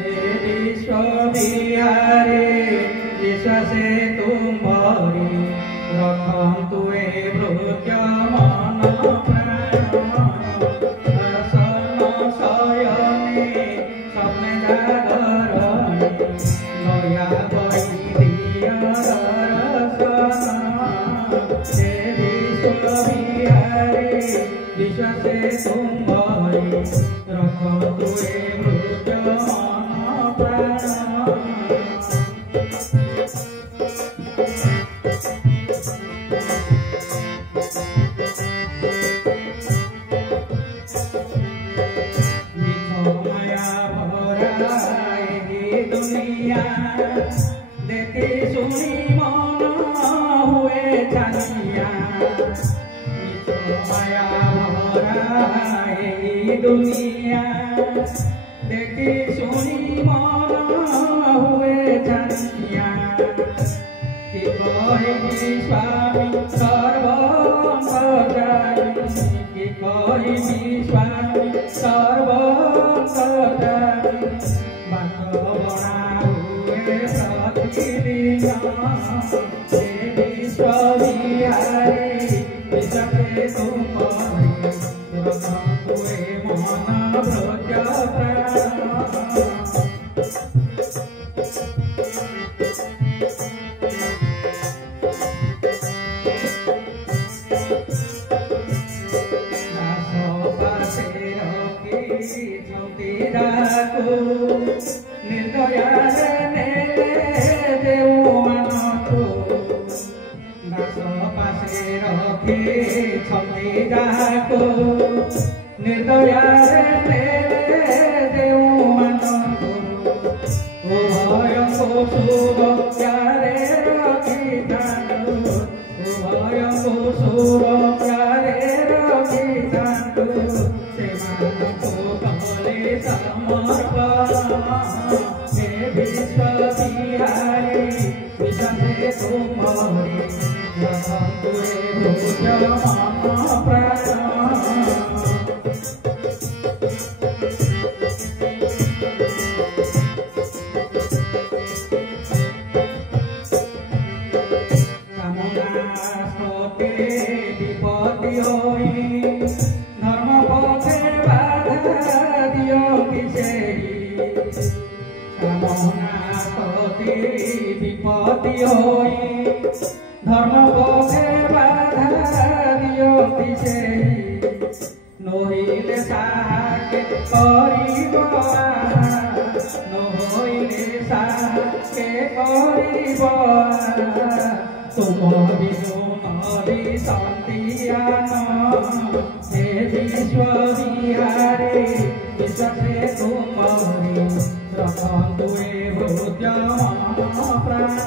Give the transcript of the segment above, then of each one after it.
विश्व बिहारे विश्वासे तुम्हारी रखन्तु ए भृत्य मन प्राण शयने स्वप्ने जागरणे नया वैदिय दर्शन हे विश्व बिहारे विश्वासे तुम्हारी रखन्तु ए भृत्य मन प्राण देखी सुनी मन हुए छानिया माया भरा दुनिया देखी सुनी मन हुए छानिया कि कही स्वामी सर्वंतर्यामी कि कही स्वामी सर्वंतर्यामी विश्व बिहारे विश्वासे तुम्हारी रखन्तु ए मन भृत्य प्राण निर्दया निर्दया देव मानकु उभय को सुरक्षारे रखिथान्तु उभय को सुरक्षारे रखिथान्तु सेमानकु कले समर्पण हे विश्व बिहारे विश्वासे तुम्हारी रखन्तु ए भृत्य मन प्राण विपत्ति होई धर्म पथे बाधा दियति से नोहिले साके करिब नोहिले साके करिब तुम बिनु नदी शान्तियान हे विश्व बिहारे विश्वासे तुम्हारी रखन्तु ए भृत्य मन प्राण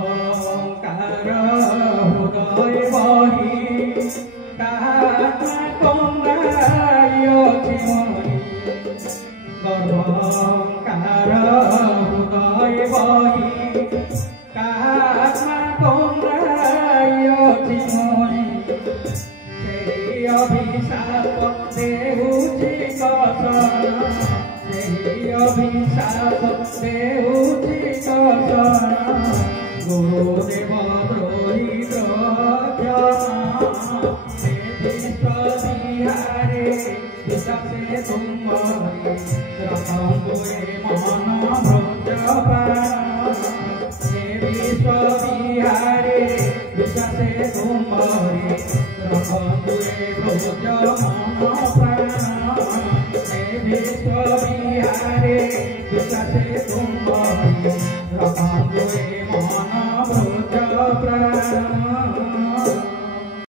अहंकार हृदय बही गर्भकार हृदय बही अभिशाप देउछि कसन अभिशाप देउछि कसन गुरुदेव द्रोही प्रजन हे विश्व बिहारे विश्वासे तुम्हारी रखन्तु ए मन भृत्य प्राण हे विश्व बिहारे विश्वासे तुम्हारी रखन्तु ए भृत्य